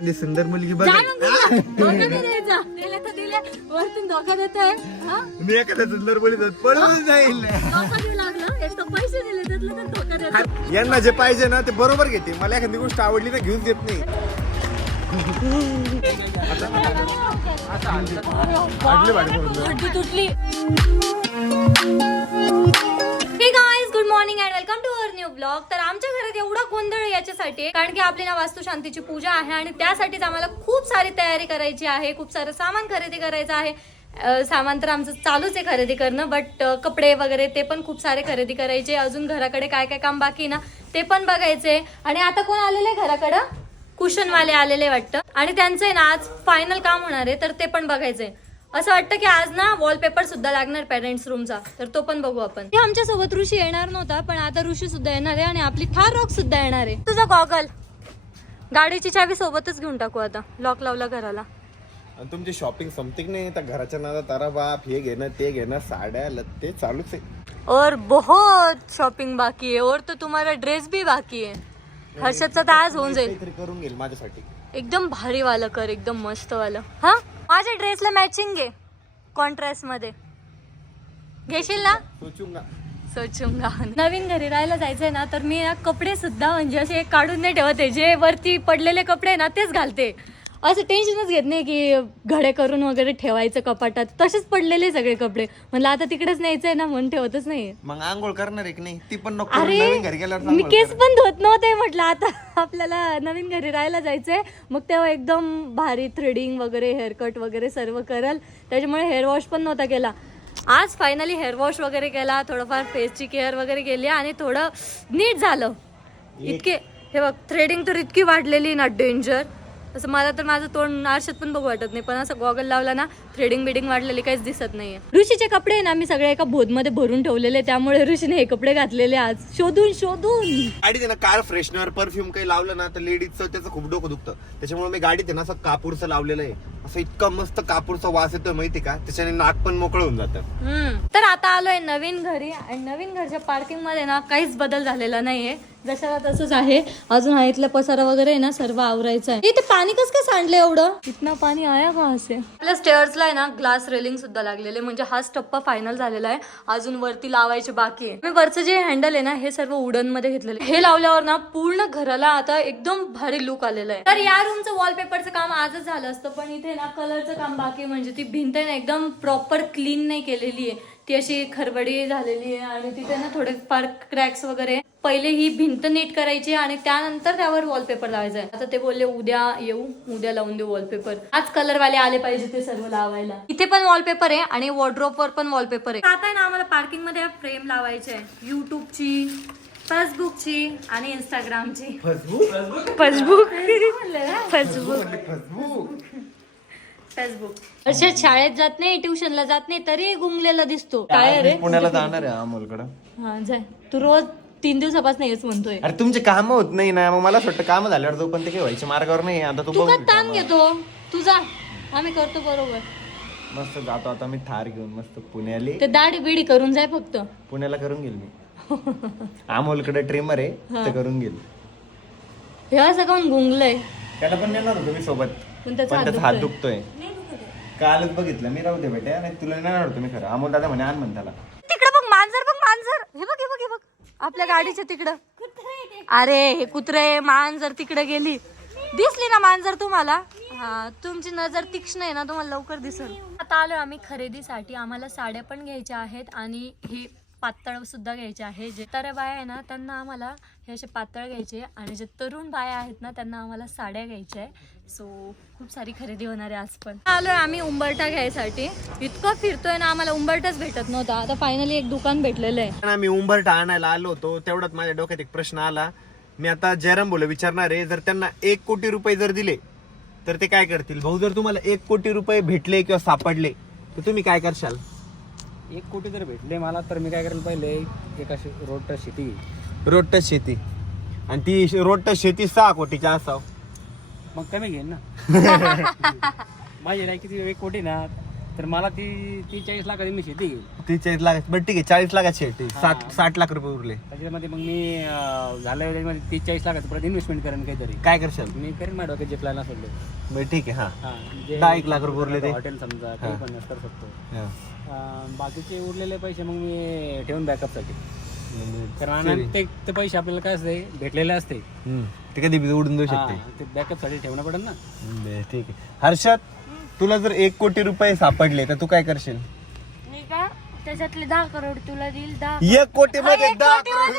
सुंदर मुलगी बघ. वरतून धोका देत आहे. मी एखाद्या सुंदर मुलीचा पळून जाईल. पैसे दिले त्यातलं तर धोका देत. यांना जे पाहिजे ना ते बरोबर घेते. मला एखादी गोष्ट आवडली ना घेऊन देत नाही. तुटली. हे guys, good morning and welcome to our new blog. तर आमच्या घरात एवढा गोंधळ याच्यासाठी आहे कारण की आपली ना वास्तुशांतीची पूजा आहे आणि त्यासाठीच आम्हाला खूप सारी तयारी करायची आहे. खूप सारं सामान खरेदी करायचं आहे. सामान तर आमचं चालूच आहे खरेदी करणं, बट कपडे वगैरे ते पण खूप सारे खरेदी करायचे. अजून घराकडे काय काय काम बाकी ना ते पण बघायचे. आणि आता कोण आलेलं आहे घराकडं? कुशनवाले आलेले वाटतं आणि त्यांचं आहे ना आज फायनल काम होणार आहे, तर ते पण बघायचंय. असं वाटतं की आज ना वॉलपेपर सुद्धा लागणार पेरेंट्स रूमचा, तर तो पण बघू आपण. आमच्या सोबत ऋषी येणार नव्हता, पण आता ऋषी सुद्धा येणार आहे आणि आपली थार रॉक सुद्धा येणार आहे. तुझा गॉगल, गाडीची चावी सोबतच घेऊन टाकू आता. लॉक लावला घराला. आणि तुमची शॉपिंग संपती की नाही? तर घराच्या नादात तारा बाप हे घेणं ते घेणं, साड्या लत्ते चालूच आहे. और बहुत शॉपिंग बाकी है, और तो तुम्हारा ड्रेस भी बाकी है. हर्षदचा तर आज होऊन जाईल. काहीतरी करून घेईल माझ्यासाठी. एकदम भारी वाला कर, एकदम मस्त वाला. हा, माझ्या ड्रेसला मॅचिंग घे, कॉन्ट्रास्ट मध्ये घेशील ना? सोचूंगा. नवीन घरी राहायला जायचंय ना, तर मी ना कपडे सुद्धा म्हणजे असे काढून नाही ठेवते. जे वरती पडलेले कपडे ना तेच घालते. असं टेन्शनच घेत नाही की घडे करून वगैरे ठेवायचं कपाटात. तसेच पडलेले सगळे कपडे. म्हणलं आता तिकडेच न्यायचंय ना, म्हणून ठेवतच नाही. मग आंघोळ करणार आहे की नाही? ती पण नको. अरे नवीन घरी गेल्यावर मी केस पण धुत नव्हते. म्हटलं आता आपल्याला नवीन घरी राहायला जायचंय, मग तेव्हा एकदम भारी थ्रेडिंग वगैरे हेअरकट वगैरे सर्व करल. त्याच्यामुळे हेअर वॉश पण नव्हता केला. आज फायनली हेअर वॉश वगैरे केला, थोडंफार फेसची केअर वगैरे केली आणि थोडं नीट झालं. इतके हे बघ, थ्रेडिंग तर इतकी वाढलेली ना, डेंजर. असं मला तर माझं तोंड आरशात पण बघू वाटत नाही, पण असं गॉगल लावला ना थ्रेडिंग बिडिंग वाढलेली काहीच दिसत नाहीये. ऋषीचे कपडे ना मी सगळे एका बोधमध्ये भरून ठेवलेले, त्यामुळे ऋषीने हे कपडे घातलेले आज शोधून शोधून. गाडीत ना कार फ्रेशनर परफ्यूम काही लावलं ना तर लेडीजचं त्याचं खूप डोकं दुखतं. त्याच्यामुळे मी गाडीत ना असं कापूरचं लावलेलं आहे. असं इतकं मस्त कापूरचा वास येतो माहिती का, त्याच्याने नाक पण मोकळं होऊन जातं. तर आता आलोय नवीन घरी आणि नवीन घरच्या पार्किंग मध्ये ना काहीच बदल झालेला नाहीये, जशाला तसंच आहे. अजून हा इथला पसारा वगैरे ना सर्व आवरायचं आहे. इथे पाणी कसं काय सांडलं एवढं? इतना पाणी आया का असे? आपल्या स्टेअर्सला आहे ना ग्लास रेलिंग सुद्धा लागलेले, म्हणजे हाच टप्पा फायनल झालेला आहे. अजून वरती लावायचे बाकी आहे. मी वरचं जे हँडल आहे ना हे सर्व वुडन मध्ये घेतलेलं. हे लावल्यावर ना पूर्ण घराला आता एकदम भारी लुक आलेला आहे. तर या रूमचं वॉलपेपरचं काम आजच झालं असतं, पण इथे ना कलरचं काम बाकी. म्हणजे ती भिंत ना एकदम प्रॉपर क्लीन नाही केलेली आहे, ती अशी खरबडी झालेली आहे आणि तिथे ना थोडेफार क्रॅक्स वगैरे. पहिले ही भिंत नीट करायची आणि त्यानंतर त्यावर वॉलपेपर लावायचा आहे. आता ते बोलले उद्या येऊ, उद्या लावून देऊ वॉलपेपर. आज कलरवाले आले पाहिजे ते सर्व लावायला. इथे पण वॉलपेपर आहे आणि वॉर्डरोब वर पण वॉलपेपर आहे. आता ना आम्हाला पार्किंग मध्ये फ्रेम लावायचे आहे, युट्यूबची, फेसबुकची आणि इंस्टाग्रामची. फेसबुक. अशा शाळेत जात नाही, ट्युशनला जात नाही, तरी गुंगलेला दिसतो. काय रे, पुण्याला जाणार आहे अमोलकडं. हा जाय. तू रोज 3 दिवसापासून हेच म्हणतोय. अरे तुमचे काम होत नाही ना, मग मला वाटतं काम झाल्यावर तो पण ते काही व्हायचे मार्गावर नाही. आता तू का ताण घेतो? तुझा आम्ही करतो बरोबर. मस्त जातो आता मी थार घेऊन मस्त पुण्याला. ते दाढी बिडी करून जाय फक्त. पुण्याला करून गेल मी. अमोलकडे ट्रिमर आहे, ते करून गेल. हे असं काऊन गुंगलंय? त्याला पण नेणार होतो मी सोबत, पण त्याचा हात दुखतोय. कालच बघितलं मी. राहू दे बेटा, नाही तुला नेणार होतो मी खरं. अमोल दादा म्हणे आण म्हण त्याला. तिकडं बघ मांजर, बघ मांजर. हे बघ हे बघ हे बघ आपल्या गाडीच्या तिकडं. अरे हे कुत्रे, मांजर तिकडे गेली. दिसली ना मांजर तुम्हाला? हा, तुमची नजर तीक्ष्ण आहे ना, तुम्हाला लवकर दिसेल. आता आलोय आम्ही खरेदीसाठी. आम्हाला साड्या पण घ्यायच्या आहेत आणि हे पातळ सुद्धा घ्यायचे आहे. जे तर बाया आहे ना त्यांना आम्हाला हे असे पातळ घ्यायचे आणि जे तरुण बाया आहेत ना त्यांना आम्हाला साड्या घ्यायच्या आहे. सो खूप सारी खरेदी होणार आहे आज. पण आलोय आम्ही उंबरठा घ्यायसाठी. इतकं फिरतोय ना, आम्हाला उंबरठाच भेटत नव्हता. आता फायनली एक दुकान भेटलेलं आहे. मी उंबरठा आणायला आलो होतो, तेवढ्यात माझ्या डोक्यात एक प्रश्न आला. मी आता जयराम बोला विचारणार आहे, जर त्यांना 1 कोटी रुपये जर दिले तर ते काय करतील? भाऊ, जर तुम्हाला 1 कोटी रुपये भेटले किंवा सापडले तर तुम्ही काय करशाल? 1 कोटी जर भेटले मला तर मी काय करेल, पहिले एक अशी रोड टच शेती घेईल. रोड टच शेती. आणि ती रोड टच शेती 6 कोटीच्या असाव. मग कमी घेईन ना. माझी नाही किती 1 कोटी ना तर मला ती 40 लाखाची मी शेती घेईल. 40 लाख बरं ठीक आहे 40 लाखाची आहे 60 लाख रुपये उरले. त्याच्यामध्ये मग मी झालं त्याच्यामध्ये 40 लाखाचं परत इन्व्हेस्टमेंट करेन काहीतरी. काय करशाल? मी करेन माझ्या डोक्यात जे प्लॅन असेल ते. बरं ठीक आहे. हा म्हणजे 10 लाख रुपये उरले ते. हॉटेल समजा काही पण करू शकतो. हा. बाकीचे उरलेले पैसे मग मी ठेवून बॅकअपसाठी. म्हणजे कारण ते पैसे आपल्याला काय असते भेटलेले असते ते कधी बी उडून देऊ शकते. ते बॅकअप साठी ठेवणं पडेल ना. बरं, ठीक आहे. हर्षद, तुला जर 1 कोटी रुपये सापडले तर तू काय करशील? मी का त्याच्यातले 10 करोड तुला देईल. 1 कोटी मध्ये 10 करोड.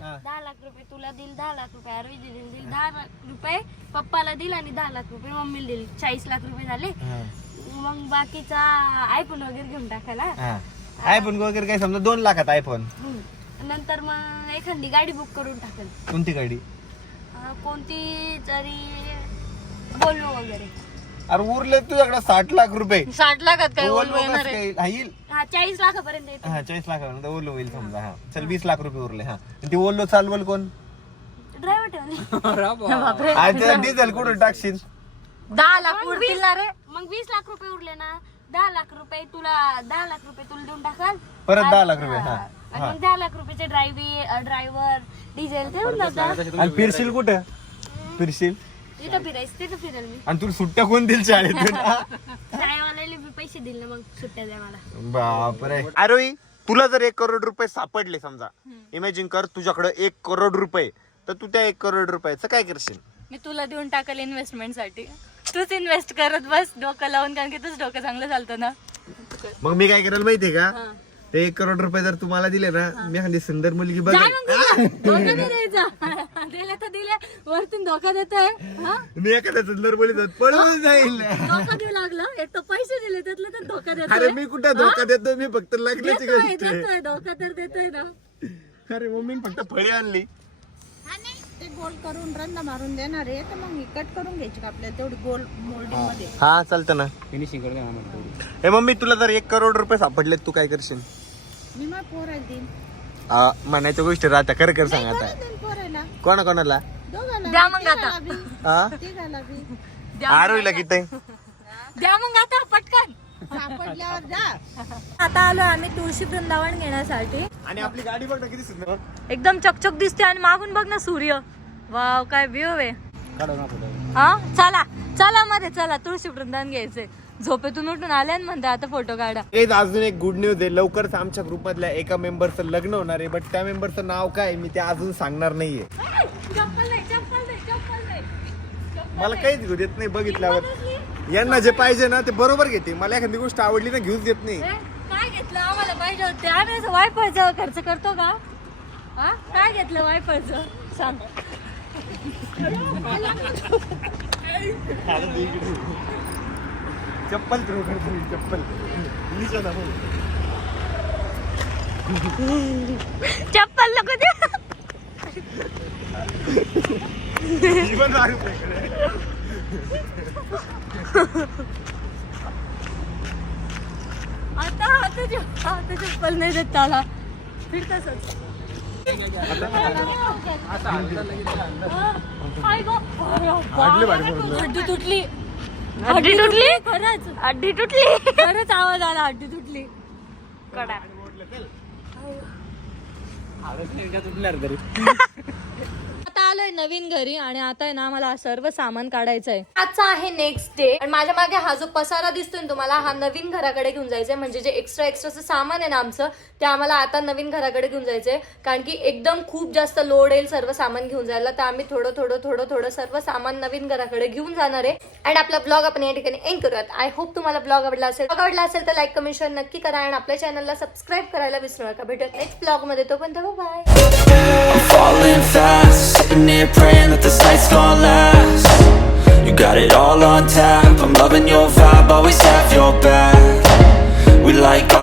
10 लाख रुपये तुला देईल. 10 लाख रुपये अरवी देईल. 10 लाख रुपये पप्पाला देईल आणि 10 लाख रुपये मम्मीला देईल. 40 लाख रुपये झाले. मग बाकीचा आयफोन वगैरे घेऊन टाकायला. आयफोन वगैरे काय समजा 2 लाखात आयफोन. नंतर मग एखादी गाडी बुक करून टाकेल. कोणती गाडी? कोणती तरी बोललो वगैरे. अरे उरले तुझ्याकडे 60 लाख रुपये. 60 लाखात काय Volvo बोलू येणार कसं आहे? काय? येईल. हा 40 लाखापर्यंत येते. हा 40 लाखापर्यंत ओलो होईल समजा. हा चल 20 लाख रुपये उरले. हा ती ओलो चालवल कोण? ड्रायव्हर ठेवले. बापरे. आज डिझेल कुठून टाकशील? 10 लाख उरतील ना रे. मग 20 लाख रुपये उरले ना. 10 लाख रुपये तुला 10 लाख रुपये तुला देऊन टाकाल. परत 10 लाख रुपये. हा आणि मग 10 लाख रुपयाचे ड्रायव्हर डिझेल ते होऊन जातं. आणि फिरशील कुठं? फिरशील तिथं फिरायचं तिथं फिरेल मी. आणि तुला सुट्ट्या कोण दिल शाळेतून? शाळेवाल्याला मी पैसे दिले ना मग सुट्ट्या द्या मला. बापरे. अरे तुला जर 1 करोड रुपये सापडले समजा, इमॅजिन कर तुझ्याकडे 1 करोड रुपये, तर तू त्या 1 करोड रुपयाचं काय करशील? मी तुला देऊन टाकल इन्व्हेस्टमेंट साठी. तूच इन्व्हेस्ट करत बस डोकं लावून, कारण की तुझं डोकं चांगलं चालतं ना. मग मी काय करायला माहितीये का? ते 1 करोड रुपये जर तुम्हाला दिले ना, मी एखादी सुंदर मुलगी बघ. धोका नाही द्यायचा. दिले तर दिले, वरतून धोका देतोय. मी एखाद्या सुंदर मुली पळून जाईल. धोका देऊ लागला. एक तर पैसे दिले त्यातले तर धोका देतोय. अरे मी कुठे धोका देतो? मी फक्त लग्नाची गोष्ट आहे. देतोय धोका तर देतोय ना. अरे मम्मी फक्त फळी आणली. ते गोल करून रंग मारून देणार आहे तर मग कट करून घ्यायची का आपल्याला तेवढी गोल मोल्डिंग मध्ये. हा चालतं ना. फिनिशिंग करते ना मला. हे मम्मी तुला जर 1 करोड रुपये सापडले तू काय करशील? मी मग पोरायला देईन. म्हणायच्या गोष्टी राहत्या. कर सांग आता. देईन पोरायला कोणाला? दोघाला द्या मग आता. तिघाला बी आरोईला किती? द्या मग आता पटकन. सापडल्यावर जा. आता आलो आम्ही तुळशी वृंदावन घेण्यासाठी. आणि आपली गाडी बघ ना किती सुंदर. एकदम चकचक दिसते आणि मागून बघ ना सूर्य. वाव काय व्ह्यू आहे. काढू ना फोटो. हा चला मध्ये चला तुळशी वृंदावन घ्यायचंय. झोपेतून उठून आले आणि म्हणते आता फोटो काढा. अजून एक गुड न्यूज आहे. लवकरच आमच्या ग्रुप मधल्या एका मेंबरचं लग्न होणार आहे. बट त्या मेंबरचं नाव काय मी ते अजून सांगणार नाहीये. मला काहीच घेऊ देत नाही. बघितल्यावर यांना जे पाहिजे ना ते बरोबर घेते. मला एखादी गोष्ट आवडली ना घेऊच देत नाही. काय घेतलं आम्हाला पाहिजे होते. आम्ही असं वायफळचं खर्च करतो का? हा काय घेतलं वायफळचं सांग. चप्पल थ्रो करतो मी. चप्पल चप्पल नको दे. आता चप्पल नाही देत त्याला. फिर तसंच. हड्डी तुटली. हड्डी तुटली खरंच. हड्डी तुटली खरंच. आवाज आला हड्डी तुटली. कडा आता आलोय नवीन घरी आणि आता आहे ना मला सर्व सामान काढायचं आहे. आजचा आहे नेक्स्ट डे आणि माझ्या मागे हा जो पसारा दिसतोय तुम्हाला हा नवीन घराकडे घेऊन जायचंय. म्हणजे जे एक्स्ट्राचं सामान आहे ना आमचं ते आम्हाला आता नवीन घराकडे घेऊन जायचंय. कारण की एकदम खूप जास्त लोड येईल सर्व सामान घेऊन जायला. तर आम्ही थोडं सर्व सामान नवीन घराकडे घेऊन जाणार आहे. आणि आपला ब्लॉग आपण या ठिकाणी एंड करूयात. आय होप तुम्हाला ब्लॉग आवडला असेल तर लाईक कमेंट शेअर नक्की करा आणि आपल्या चॅनलला सबस्क्राईब करायला विसरू नका. भेटूयात नेक्स्ट ब्लॉग मध्ये. तोपर्यंत bye. I'm falling fast, sitting here praying that this night's gonna last. You got it all on tap, I'm loving your vibe, always have your back. We like